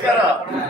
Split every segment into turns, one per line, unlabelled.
Cara,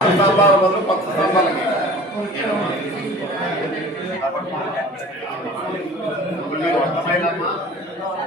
స్తంభాల బదులు కొత్త స్తంభాలకి మీరు అర్థమైందమ్మా?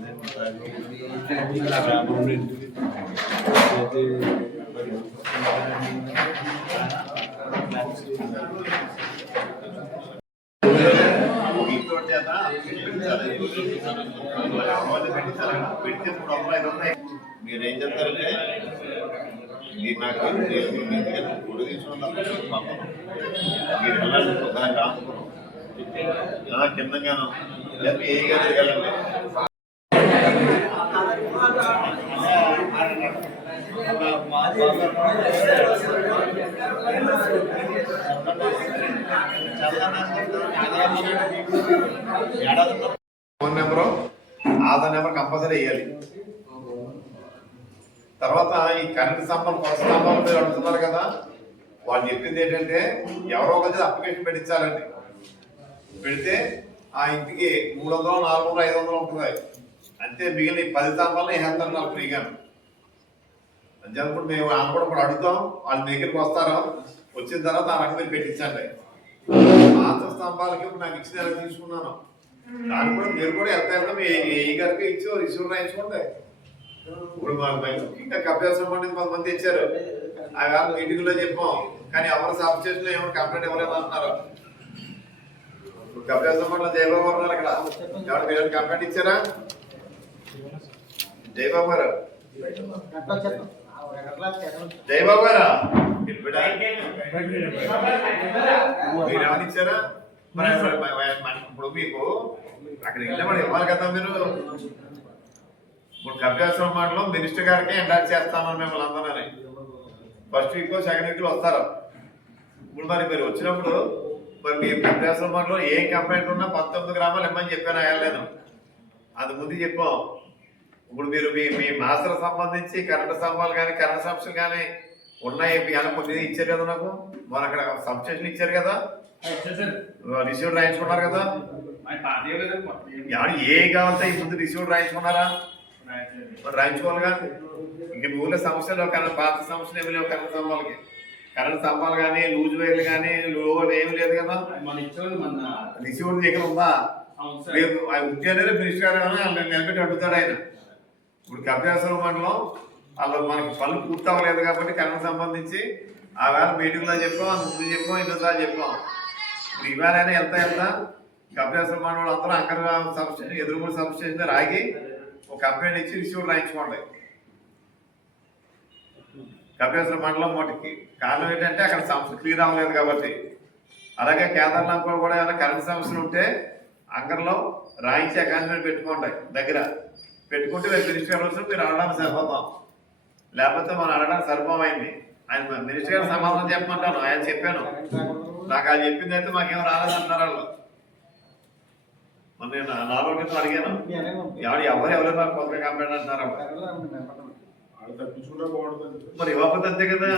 కాదు ఉన్నాయి. మీరు ఏం చెప్తారంటే మీరు నాకు నేను గుడి తీసుకున్నప్పుడు పంపను. మీరు వెళ్ళాలి ఒకదాని రాసుకున్నాం కిందగాను ఏ గదికి వెళ్ళండి phone number Aadhaar number compulsory వేయాలి తర్వాత ఈ కరెంట్ స్తంభం కొత్త స్తంభం మీరు అడుగుతున్నారు కదా వాళ్ళు చెప్పింది ఏంటంటే ఎవరో ఒకరి అప్లికేషన్ పెట్టించాలండి. పెడితే ఆ ఇంటికి మూడు వందలు నాలుగు వందలు ఐదు వందలు ఉంటుంది అంతే మిగిలిన ఈ పది స్తంభాలను వేసేస్తారు నాకు ఫ్రీగా అంతేప్పుడు మేము ఆమె కూడా అడుగుతాం వాళ్ళ దగ్గరికి వస్తారు? వచ్చిన తర్వాత ఆ రకమైన పెట్టించండి. పాత స్తంభాలకి ఇప్పుడు నాకు ఇచ్చిన ఎలా తీసుకున్నాను? దానికి కూడా మీరు కూడా ఎంత వెళ్తాం ఏ ఏ గారికి ఇచ్చి ఇష్యూలు రాయించుకోండి. ఇప్పుడు ఇంకా కప్యాసం పండుగ కొంతమంది ఇచ్చారు ఆ కాలం మీటింగ్లో చెప్పాం. కానీ ఎవరు సబ్ స్టేషన్లో ఎవరు కంప్లైంట్ ఎవరైనా అంటున్నారు ఇప్పుడు కప్యాసం పండుగ జయబాబు ఉన్నారు ఇక్కడ. ఎవరు మీరు కంప్లైంట్ ఇచ్చారా? జయబాబు గారు. పిలిపిడా? మీరు మరి ఇప్పుడు మీకు అక్కడ వెళ్ళమని ఇవ్వాలి కదా మీరు? ఇప్పుడు కబ్జాశ్రమ మాటలో మినిస్టర్ గారికి ఎండాట్ చేస్తామని మిమ్మల్ని అందరని. ఫస్ట్ వీక్ సెకండ్ వీక్లో వస్తారు. ఇప్పుడు మరి మీరు వచ్చినప్పుడు మరి మీ కబ్జాశ్రమ మాటలో ఏ కంప్లైంట్ ఉన్నా పంతొమ్మిది గ్రామాలు ఇమ్మని చెప్పాను అయ్యలేను అది ముందు చెప్పాం. ఇప్పుడు మీరు మీ మీ మాస్టర్ సంబంధించి కరెంటు స్తంభాలు కానీ కరెంట్ సమస్యలు కానీ ఉన్నాయి. కానీ కొన్ని ఇచ్చారు కదా నాకు? మన అక్కడ సబ్స్టేషన్ ఇచ్చారు కదా? రిసీవ్ రాయించుకున్నారు కదా? ఎవరు ఏ కావాలంటే ఈ ముందు రిసీవ్ రాయించుకున్నారా? మరి రాయించుకోవాలిగా ఇంక మీ ఊళ్ళో సమస్యలు కరెంట్ పాత సమస్యలు ఏమి లేవు కరెంట్ స్తంభాలకి కరెంట్ స్తంభాలు కానీ లూజ్ వైర్లు కానీ లోడ్ ఏమి లేదు కదా. రిసీవ్ దగ్గర ఉందా. రేపు ఉద్యోగాలు ఏమన్నా వాళ్ళని నిలబెట్టి అడుగుతాడు ఆయన. ఇప్పుడు కపిలాశ్వరం మండలం వాళ్ళు మనకి పనులు పూర్తి అవ్వలేదు కాబట్టి కరెంట్ సంబంధించి ఆ వేళ మీటింగ్లో చెప్పాం ముందు చెప్పాం ఇంకోసారి చెప్పాం. ఇప్పుడు ఇవాళ వెళ్తా వెళ్తా కపిలాశ్వరం మండలం అందరూ అంకర సబ్స్టేషన్ ఎదురుమూడి సబ్స్టేషన్ రాగి ఒక కంప్లైంట్ ఇచ్చి రిసీవ్ రాయించుకోండి. కపిలేశ్వర మండలం మటుకి కారణం ఏంటంటే అక్కడ సమస్య క్లియర్ అవ్వలేదు కాబట్టి. అలాగే కేదార్నాథ్లో కూడా ఏమైనా కరెంట్ సమస్యలు ఉంటే అంగర్లో రాయించి అకాంట్మెంట్ పెట్టుకోండి దగ్గర. పెట్టుకుంటే రేపు మినిస్టర్ గారు వచ్చి మీరు అడగడానికి సరిపోతాం. లేకపోతే మనం అడగడానికి సరిపోమైంది. ఆయన మినిస్టర్ గారు సమాధానం చెప్పమంటాను ఆయన చెప్పాను. నాకు అది చెప్పింది అయితే మాకేం రాలేదంటారు వాళ్ళు. మొన్న నేను నాలుగు క్రితం అడిగాను ఎవరు ఎవరు ఎవరు నాకు కొత్తగా కంప్లైంట్ అంటున్నారు మరి ఇవ్వకపోతే అంతే కదా?